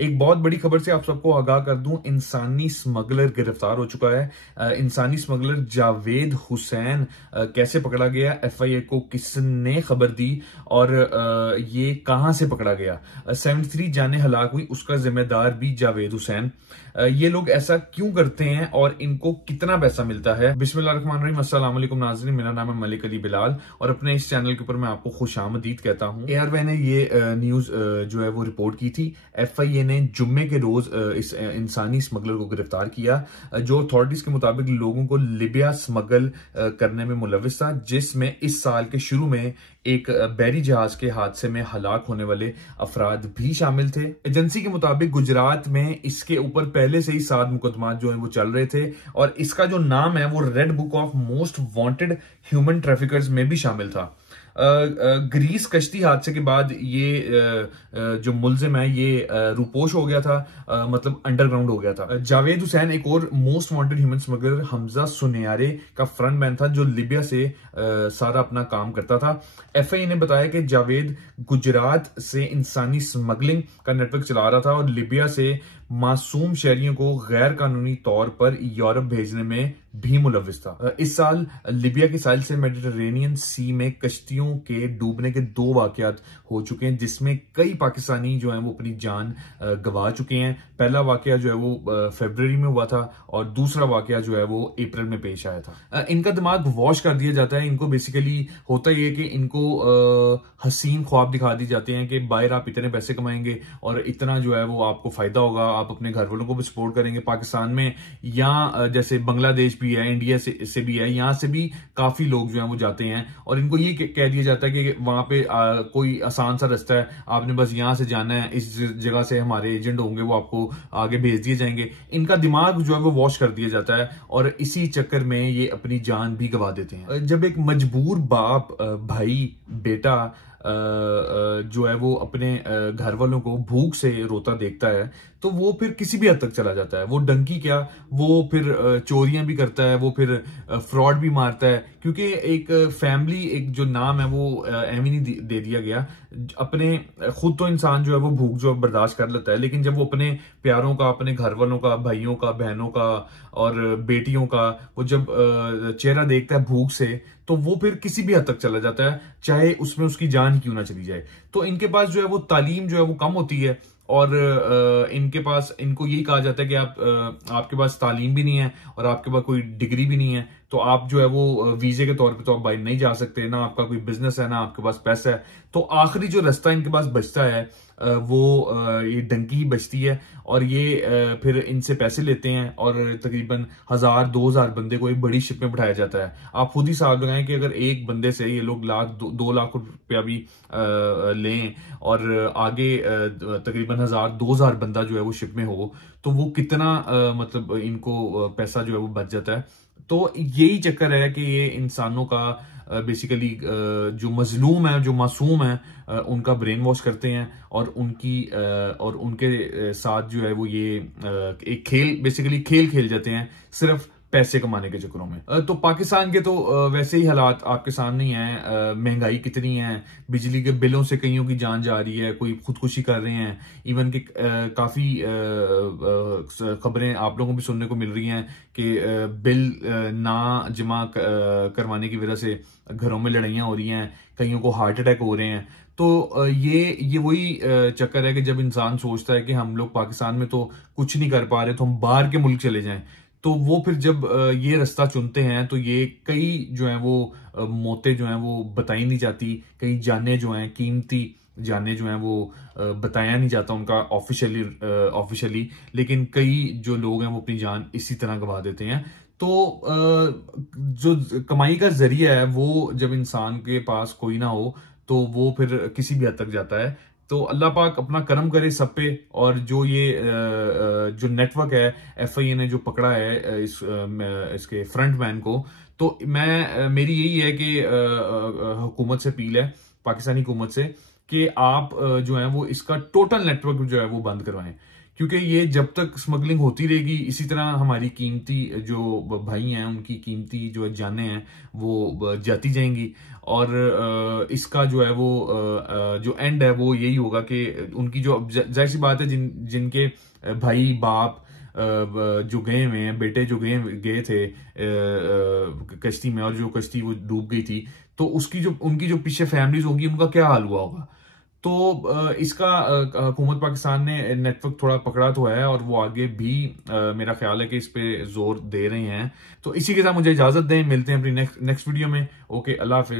एक बहुत बड़ी खबर से आप सबको आगाह कर दूं, इंसानी स्मगलर गिरफ्तार हो चुका है। इंसानी स्मगलर जावेद हुसैन कैसे पकड़ा गया, एफआईए को किसने खबर दी और ये कहां से पकड़ा गया। 73 जाने हलाक हुई, उसका जिम्मेदार भी जावेद हुसैन। ये लोग ऐसा क्यों करते हैं और इनको कितना पैसा मिलता है। बिस्मिल्लाहिर्रहमानिर्रहीम, अस्सलाम वालेकुम नाज़रीन, मेरा नाम है मलिक अली बिलाल और अपने इस चैनल के ऊपर मैं आपको खुशामदीद कहता हूं। एआरवाई ने ये न्यूज जो है वो रिपोर्ट की थी। एफआईए ने जुम्मे के रोज इस इंसानी स्मगलर को गिरफ्तार किया, जो अथॉरिटीज के मुताबिक लोगों को लिबिया स्मगल करने में मुलविस था, जिसमें इस साल के शुरू में एक बैरी जहाज के हादसे में हलाक होने वाले अफराद भी शामिल थे। एजेंसी के मुताबिक गुजरात में इसके ऊपर पहले से ही 7 मुकदमा जो है वो चल रहे थे और इसका जो नाम है वो red book of most wanted human traffickers में भी शामिल था। ग्रीस कश्ती हादसे के बाद ये जो मुलजिम है ये रूपोश हो गया था, मतलब अंडरग्राउंड हो गया था। जावेद हुसैन एक और most wanted human smuggler Hamza सुनियारे का फ्रंटमैन था, जो लिबिया से सारा अपना काम करता था। एफआईए ने बताया कि जावेद गुजरात से इंसानी स्मगलिंग का नेटवर्क चला रहा था और लिबिया से मासूम शहरियों को गैर कानूनी तौर पर यूरोप भेजने में भी मुलविस था। इस साल लिबिया के साहिल से मेडिटरेनियन सी में कश्तियों के डूबने के 2 वाकयात हो चुके हैं, जिसमें कई पाकिस्तानी जो हैं वो अपनी जान गंवा चुके हैं। पहला वाकया जो है वो फरवरी में हुआ था और दूसरा वाकया जो है वो अप्रैल में पेश आया था। इनका दिमाग वॉश कर दिया जाता है। इनको बेसिकली होता ही है कि इनको हसीन ख्वाब दिखा दी जाते हैं कि बाहर आप इतने पैसे कमाएंगे और इतना जो है वो आपको फायदा होगा, आप अपने घर वालों को भी सपोर्ट करेंगे। पाकिस्तान में या जैसे बांग्लादेश भी है, इंडिया से भी है, यहाँ से भी काफी लोग जो है वो जाते हैं और इनको ये कह दिया जाता है कि वहां पे कोई आसान सा रास्ता है, आपने बस यहाँ से जाना है, इस जगह से हमारे एजेंट होंगे, वो आपको आगे भेज दिए जाएंगे। इनका दिमाग जो है वो वॉश कर दिया जाता है और इसी चक्कर में ये अपनी जान भी गंवा देते हैं। जब एक मजबूर बाप, भाई, बेटा जो है वो अपने घर वालों को भूख से रोता देखता है तो वो फिर किसी भी हद तक चला जाता है। वो डंकी क्या, वो फिर चोरियां भी करता है, वो फिर फ्रॉड भी मारता है, क्योंकि एक फैमिली, एक जो नाम है वो एमी नहीं दे दिया गया। अपने खुद तो इंसान जो है वो भूख जो बर्दाश्त कर लेता है, लेकिन जब वो अपने प्यारों का, अपने घर वालों का, भाइयों का, बहनों का और बेटियों का वो जब चेहरा देखता है भूख से, तो वो फिर किसी भी हद तक चला जाता है, चाहे उसमें उसकी जान क्यों ना चली जाए। तो इनके पास जो है वो तालीम जो है वो कम होती है और इनको यही कहा जाता है कि आपके पास तालीम भी नहीं है और आपके पास कोई डिग्री भी नहीं है, तो आप जो है वो वीजे के तौर पे तो आप बाहर नहीं जा सकते, ना आपका कोई बिजनेस है, ना आपके पास पैसा है। तो आखिरी जो रास्ता इनके पास बचता है वो ये डंकी ही बचती है और ये फिर इनसे पैसे लेते हैं और तकरीबन 1000-2000 बंदे को एक बड़ी शिप में बिठाया जाता है। आप खुद ही हिसाब लगाएं कि अगर एक बंदे से ये लोग 2 लाख रुपया भी लें और आगे तकरीबन 1000-2000 बंदा जो है वो शिप में हो, तो वो कितना मतलब इनको पैसा जो है वो बच जाता है। तो यही चक्कर है कि ये इंसानों का बेसिकली जो मजलूम है, जो मासूम है, उनका ब्रेन वॉश करते हैं और उनके साथ जो है वो ये एक खेल, बेसिकली खेल जाते हैं सिर्फ पैसे कमाने के चक्करों में। तो पाकिस्तान के तो वैसे ही हालात आपके सामने ही हैं। महंगाई कितनी है, बिजली के बिलों से कईयों की जान जा रही है, कोई खुदकुशी कर रहे हैं, इवन कि काफी खबरें आप लोगों को भी सुनने को मिल रही हैं कि बिल ना जमा करवाने की वजह से घरों में लड़ाइयां हो रही हैं, कईयों को हार्ट अटैक हो रहे हैं। तो ये वही चक्कर है कि जब इंसान सोचता है कि हम लोग पाकिस्तान में तो कुछ नहीं कर पा रहे, तो हम बाहर के मुल्क चले जाएं, तो वो फिर जब ये रास्ता चुनते हैं तो ये कई जो है वो मौतें जो हैं वो बताई नहीं जाती, कई जाने जो हैं, कीमती जाने जो हैं वो बताया नहीं जाता उनका ऑफिशियली, लेकिन कई जो लोग हैं वो अपनी जान इसी तरह गंवा देते हैं। तो जो कमाई का जरिया है वो जब इंसान के पास कोई ना हो तो वो फिर किसी भी हद तक जाता है। तो अल्लाह पाक अपना करम करे सब पे, और जो ये जो नेटवर्क है एफआईए ने जो पकड़ा है इसके फ्रंटमैन को, तो मेरी यही है कि हुकूमत से अपील है, पाकिस्तानी हुकूमत से, कि आप जो है वो इसका टोटल नेटवर्क जो है वो बंद करवाएं, क्योंकि ये जब तक स्मगलिंग होती रहेगी इसी तरह हमारी कीमती जो भाई हैं उनकी कीमती जो जानें हैं वो जाती जाएंगी। और इसका जो है वो जो एंड है वो यही होगा कि उनकी जो जाहिर सी बात है जिनके भाई बाप जो गए हुए हैं, बेटे जो गए थे कश्ती में, और जो कश्ती वो डूब गई थी, तो उसकी जो उनकी जो पीछे फैमिलीज होंगी उनका क्या हाल हुआ होगा। तो इसका हुकूमत पाकिस्तान ने नेटवर्क थोड़ा पकड़ा तो है, और वो आगे भी मेरा ख्याल है कि इस पे जोर दे रहे हैं। तो इसी के साथ मुझे इजाजत दें, मिलते हैं अपनी नेक्स्ट वीडियो में। ओके, अल्लाह हाफिज।